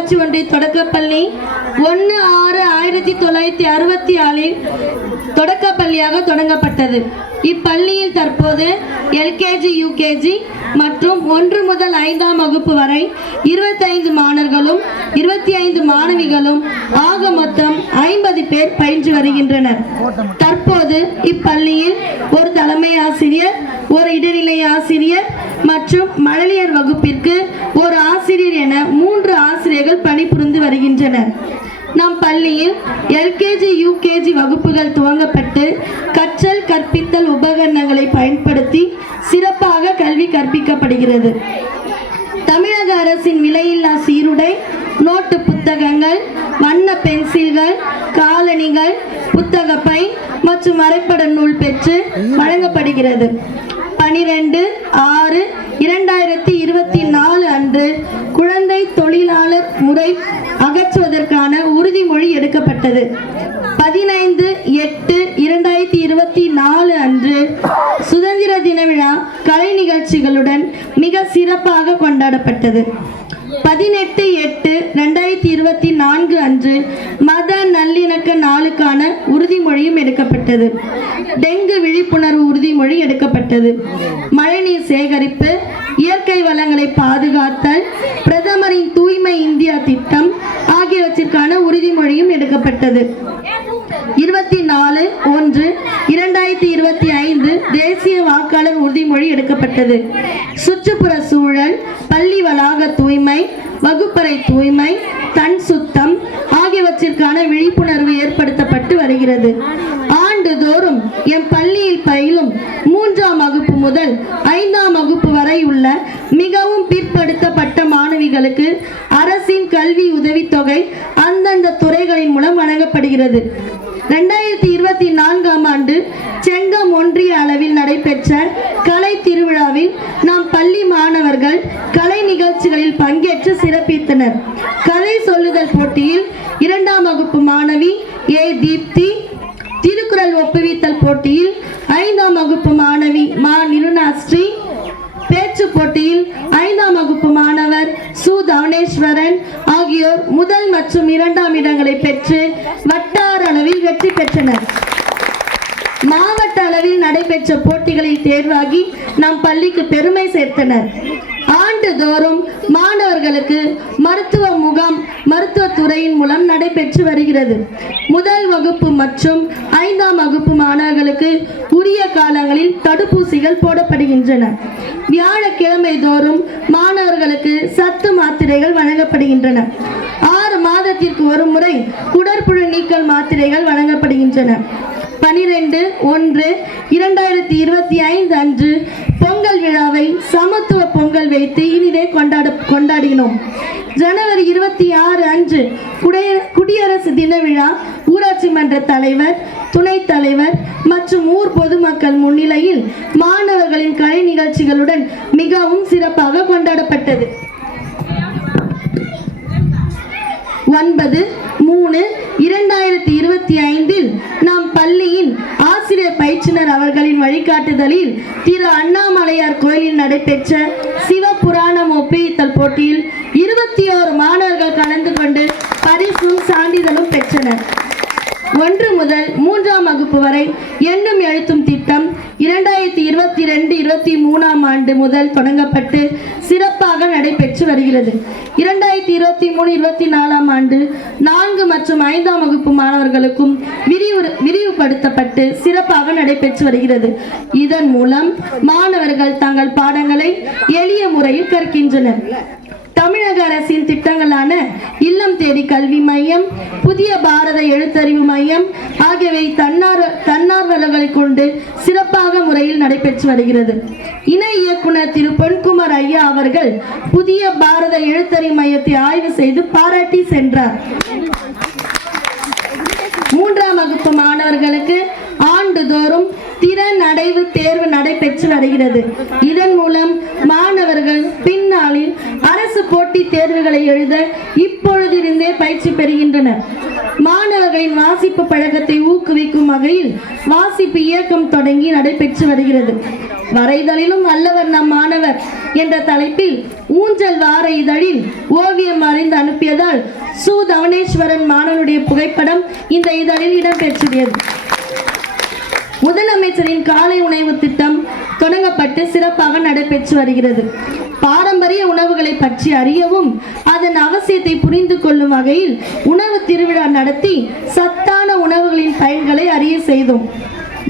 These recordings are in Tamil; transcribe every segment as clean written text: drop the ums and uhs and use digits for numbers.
ஊராட்சி ஒன்றிய தொடக்கப்பள்ளி 1/6/1964 தொடக்கப்பள்ளியாக தொடங்கப்பட்டது. இப்பள்ளியில் தற்போது எல்கேஜி, யூகேஜி மற்றும் 1 முதல் 5ஆம் வகுப்பு வரை 25 மாணவர்களும் 25 மாணவிகளும் ஆக மொத்தம் 50 பேர் பயின்று வருகின்றனர். தற்போது இப்பள்ளியில் ஒரு தலைமை ஆசிரியர், ஒரு இடைநிலை ஆசிரியர் மற்றும் மழலையர் வகுப்பிற்கு ஒரு ஆசிரியர் என 3 ஆசிரியர்கள் பணிபுரிந்து வருகின்றனர். நம் பள்ளியில் எல்கேஜி, யூகேஜி வகுப்புகள் துவங்கப்பட்டு கற்றல் கற்பித்தல் உபகரணங்களை பயன்படுத்தி சிறப்பாக கல்வி கற்பிக்கப்படுகிறது. தமிழக அரசின் விலையில்லா சீருடை, நோட்டு புத்தகங்கள், வண்ண பென்சில்கள், காலணிகள், புத்தக பை மற்றும் வரைபட நூல் பெற்று வழங்கப்படுகிறது. 12/6/2024 அன்று குழந்தை தொழிலாளர் முறை அகற்றுவதற்கான உறுதிமொழி எடுக்கப்பட்டது. 15/8/2024 அன்று சுதந்திர தின விழா கலை நிகழ்ச்சிகளுடன் மிக சிறப்பாக கொண்டாடப்பட்டது. 18/8/2024 அன்று மத நல்லிணக்க நாளுக்கான உறுதிமொழியும் எடுக்கப்பட்டது. டெங்கு விழிப்புணர்வு உறுதிமொழி எடுக்கப்பட்டது. மழைநீர் சேகரிப்பு, இயற்கை வளங்களை பாதுகாத்தல், பிரதமரின் தூய்மை இந்தியா திட்டம் ஆகியவற்றிற்கான உறுதிமொழியும் எடுக்கப்பட்டது. 24/1/2025 தேசிய வாக்காளர் உறுதிமொழி எடுக்கப்பட்டது. சுற்றுப்புற சூழல், பள்ளி வளாக தூய்மை, வகுப்பறை தூய்மை, தன் சுத்தம் ஆகியவற்றிற்கான விழிப்புணர்வு ஏற்படுத்தப்பட்டு வருகிறது. ஆண்டுதோறும் என் பள்ளியில் பயிலும் 3ஆம் வகுப்பு முதல் 5ஆம் வகுப்பு வரை உள்ள மிகவும் பிற்படுத்தப்பட்ட மாணவிகளுக்கு அரசின் கல்வி உதவித்தொகை அந்தந்த துறைகளின் மூலம் வழங்கப்படுகிறது. 2024ஆம் ஆண்டு செங்கம் ஒன்றிய அளவில் நடைபெற்ற கலை திருவிழாவில் நாம் பள்ளி மாணவர்கள் கலை நிகழ்ச்சிகளில் பங்கேற்று சிறப்பித்தனர். கதை சொல்லுதல் போட்டியில் 2ஆம் வகுப்பு மாணவி ஏ தீப்தி, திருக்குறள் ஒப்புவித்தல் போட்டியில் 5ஆம் வகுப்பு மாணவி மா நிருணாஸ்ரீ, பேச்சு போட்டியில் 5ஆம் வகுப்பு மாணவர் சு தவனேஸ்வரன் ஆகியோர் முதல் மற்றும் 2ஆம் இடங்களை பெற்று வட்டார அளவில் வெற்றி பெற்றனர். மாவட்ட அளவில் நடைபெற்ற போட்டிகளில் தேர்வாகி நம் பள்ளிக்கு பெருமை சேர்த்தனர். ஆண்டுதோறும் மாணவர்களுக்கு மருத்துவ முகாம் மருத்துவத்துறையின் மூலம் நடைபெற்று வருகிறது. முதல் வகுப்பு மற்றும் 5ஆம் வகுப்பு மாணவர்களுக்கு உரிய காலங்களில் தடுப்பூசிகள் போடப்படுகின்றன. வியாழக்கிழமை தோறும் மாணவர்களுக்கு சத்து மாத்திரைகள் வழங்கப்படுகின்றன. 6 மாதத்திற்கு ஒரு முறை குடற்புழு நீக்கல் மாத்திரைகள் வழங்கப்படுகின்றன. 12/1/2025 அன்று பொங்கல் விழாவை சமத்துவ பொங்கல் வைத்து இனிதே கொண்டாடினோம். ஜனவரி 26 அன்று குடியரசு தின விழா ஊராட்சி மன்ற தலைவர், துணைத் தலைவர் மற்றும் ஊர் பொதுமக்கள் முன்னிலையில் மாணவர்களின் கலை நிகழ்ச்சிகளுடன் மிகவும் சிறப்பாக கொண்டாடப்பட்டது. 9/3/2025 நாம் பள்ளியின் ஆசிரியர் பயிற்றுனர் அவர்களின் வழிகாட்டுதலில் திரு அண்ணாமலையார் கோயிலில் நடைபெற்ற சிவபுராணம் ஒப்புவித்தல் போட்டியில் 21 மாணவர்கள் கலந்து கொண்டு பரிசும் சான்றிதழும் பெற்றனர். 1 முதல் 3ஆம் வகுப்பு வரை எண்ணும் எழுத்தும் திட்டம் 2022-23ஆம் ஆண்டு முதல் தொடங்கப்பட்டு சிறப்பாக நடைபெற்று வருகிறது. 2023-24ஆம் ஆண்டு 4 மற்றும் 5ஆம் வகுப்பு மாணவர்களுக்கும் விரிவுபடுத்தப்பட்டு சிறப்பாக நடைபெற்று வருகிறது. இதன் மூலம் மாணவர்கள் தங்கள் பாடங்களை எளிய முறையில் கற்கின்றனர். தமிழக அரசின் திட்டங்களான இல்லம் தேடி கல்வி மையம், புதிய பாரத எழுத்தறிவு மையம் ஆகியவை தன்னார்வலர்களை கொண்டு சிறப்பாக முறையில் நடைபெற்று வருகிறது. இணை இயக்குனர் திரு பொன்குமார் ஐயா அவர்கள் புதிய பாரத எழுத்தறிவு மையத்தை ஆய்வு செய்து பாராட்டி சென்றார். 3ஆம் வகுப்பு மாணவர்களுக்கு ஆண்டுதோறும் திறன் அடைவு தேர்வு நடைபெற்று வருகிறது. இதன் மூலம் மாணவர்கள் பின்னாளில் அரசு போட்டித் தேர்வு பாடல்களை எழுத இப்பொழுதிருந்தே பயிற்சி பெறுகின்றனர். மாணவர்களின் வாசிப்பு பழக்கத்தை ஊக்குவிக்கும் வகையில் வாசிப்பு இயக்கம் தொடங்கி நடைபெற்று வருகிறது. வரைதலிலும் வல்லவர் நம் மாணவர் என்ற தலைப்பில் ஊஞ்சல் வார இதழில் ஓவியம் வரைந்து அனுப்பியதால் சு. தவனேஸ்வரன் மாணவனுடைய புகைப்படம் இந்த இதழில் இடம்பெற்றது. முதலமைச்சரின் காலை உணவு திட்டம் தொடங்கப்பட்டு சிறப்பாக நடைபெற்று வருகிறது. பாரம்பரிய உணவுகளை பற்றி அறியவும் அதன் அவசியத்தை புரிந்து கொள்ளும் வகையில் உணவு திருவிழா நடத்தி சத்தான உணவுகளின் பயன்களை அறிய செய்தோம்.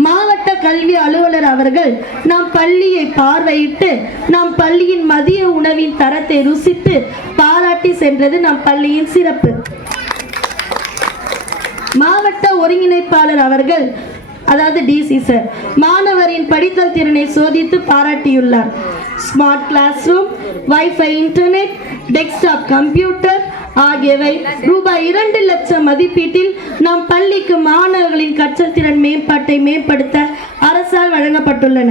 மாவட்ட கல்வி அலுவலர் அவர்கள் நம் பள்ளியை பார்வையிட்டு நம் பள்ளியின் மதிய உணவின் தரத்தை ருசித்து பாராட்டி சென்றது நம் பள்ளியின் சிறப்பு. மாவட்ட ஒருங்கிணைப்பாளர் அவர்கள், அதாவது டிசி சார், மாணவரின் படித்தல் திறனை சோதித்து பாராட்டியுள்ளார். Smart class room, wifi internet, desktop computer ஆகியவை ரூபாய் 2 லட்சம் மதிப்பீட்டில் நம் பள்ளிக்கு மாணவர்களின் கற்றல் திறன் மேம்பாட்டை மேம்படுத்த அரசால் வழங்கப்பட்டுள்ளன.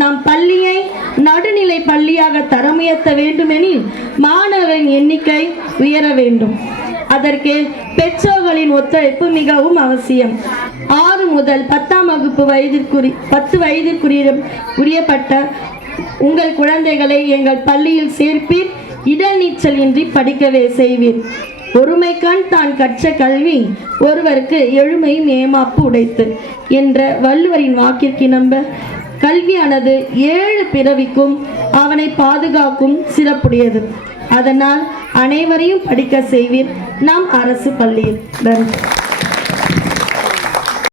நம் பள்ளியை நடுநிலை பள்ளியாக தரம் உயர்த்த வேண்டுமெனில் மாணவர்களின் எண்ணிக்கை உயர வேண்டும். அதற்கு பெற்றோர்களின் ஒத்துழைப்பு மிகவும் அவசியம். 6 முதல் 10ஆம் வகுப்பு 10 வயதிற்குரியப்பட்ட உங்கள் குழந்தைகளை எங்கள் பள்ளியில் சேர்ப்பீர். இடநீச்சல் இன்றி படிக்கவே செய்வீர். ஒருமைக்கான் தான் கற்ற கல்வி ஒருவருக்கு எழுமையும் ஏமாப்பு உடைத்து என்ற வள்ளுவரின் வாக்கிற்கு நம்ப கல்வியானது 7 பிறவிக்கும் அவனை பாதுகாக்கும் சிறப்புடையது. அதனால் அனைவரையும் படிக்க செய்வீர் நம் அரசு பள்ளியில். நன்றி.